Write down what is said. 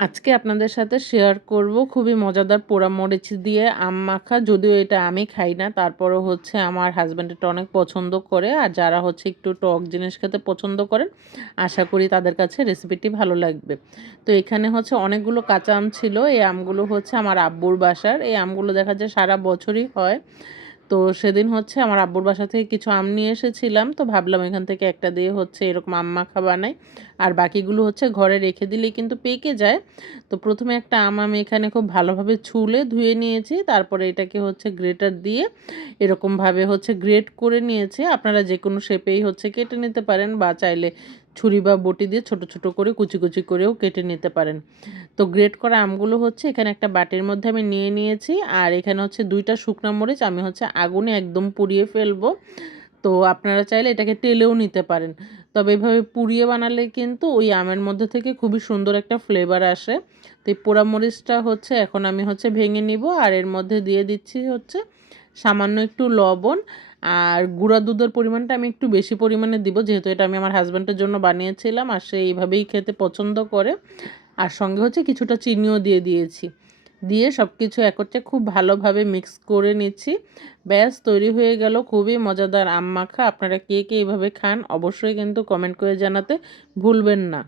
আজকে আপনাদের সাথে শেয়ার করব খুবই মজাদার পোড়ামরিচ দিয়ে আম মাখা। যদিও এটা আমি খাই না, তারপরেও হচ্ছে আমার হাসব্যান্ড এটা অনেক পছন্দ করে। আর যারা হচ্ছে একটু টক জিনিস খেতে পছন্দ করেন, আশা করি তাদের কাছে রেসিপিটি ভালো লাগবে। তো এখানে হচ্ছে অনেকগুলো কাঁচা আম ছিল। এই আমগুলো হচ্ছে আমার আব্বুর বাসার। এই আমগুলো দেখা যায় সারা বছরই হয়। তো সেদিন হচ্ছে আমার আব্বুর বাসা থেকে কিছু আম নিয়ে এসেছিলাম। তো ভাবলাম এখান থেকে একটা দিয়ে হচ্ছে এরকম আম মাখা বানাই। আর বাকিগুলো হচ্ছে ঘরে রেখে দিলেই কিন্তু পেকে যায়। তো প্রথমে একটা আম আমি এখানে খুব ভালোভাবে ছুলে ধুয়ে নিয়েছি। তারপরে এটাকে হচ্ছে গ্রেটার দিয়ে এরকমভাবে হচ্ছে গ্রেট করে নিয়েছি। আপনারা যেকোনো শেপেই হচ্ছে কেটে নিতে পারেন, বা চাইলে ছুরি বা বটি দিয়ে ছোট ছোট করে কুচি কুচি করেও কেটে নিতে পারেন। তো গ্রেট করা আমগুলো হচ্ছে এখানে একটা বাটির মধ্যে আমি নিয়ে নিয়েছি। আর এখানে হচ্ছে 2টা শুকনা মরিচ আমি হচ্ছে আগুনে একদম পুড়িয়ে ফেলবো। তো আপনারা চাইলে এটাকে টেলেও নিতে পারেন। তবে এভাবে পুড়িয়ে বানালে কিন্তু ওই আমের মধ্যে থেকে খুবই সুন্দর একটা ফ্লেভার আসে। তো এই পোড়া মরিচটা হচ্ছে এখন আমি হচ্ছে ভেঙে নিব। আর এর মধ্যে দিয়ে দিচ্ছি হচ্ছে সামান্য একটু লবণ। আর গুঁড়া দুধের পরিমাণটা আমি একটু বেশি পরিমাণে দিব, যেহেতু এটা আমি আমার হাসব্যান্ডের জন্য বানিয়েছিলাম আর সে এইভাবেই খেতে পছন্দ করে। আর সঙ্গে হচ্ছে কিছুটা চিনিও দিয়ে দিয়েছি। দিয়ে সব কিছু একত্রে খুব ভালোভাবে মিক্স করে নিচ্ছি। ব্যাস তৈরি হয়ে গেল খুবই মজাদার আম মাখা। আপনারা কে কে এইভাবে খান অবশ্যই কিন্তু কমেন্ট করে জানাতে ভুলবেন না।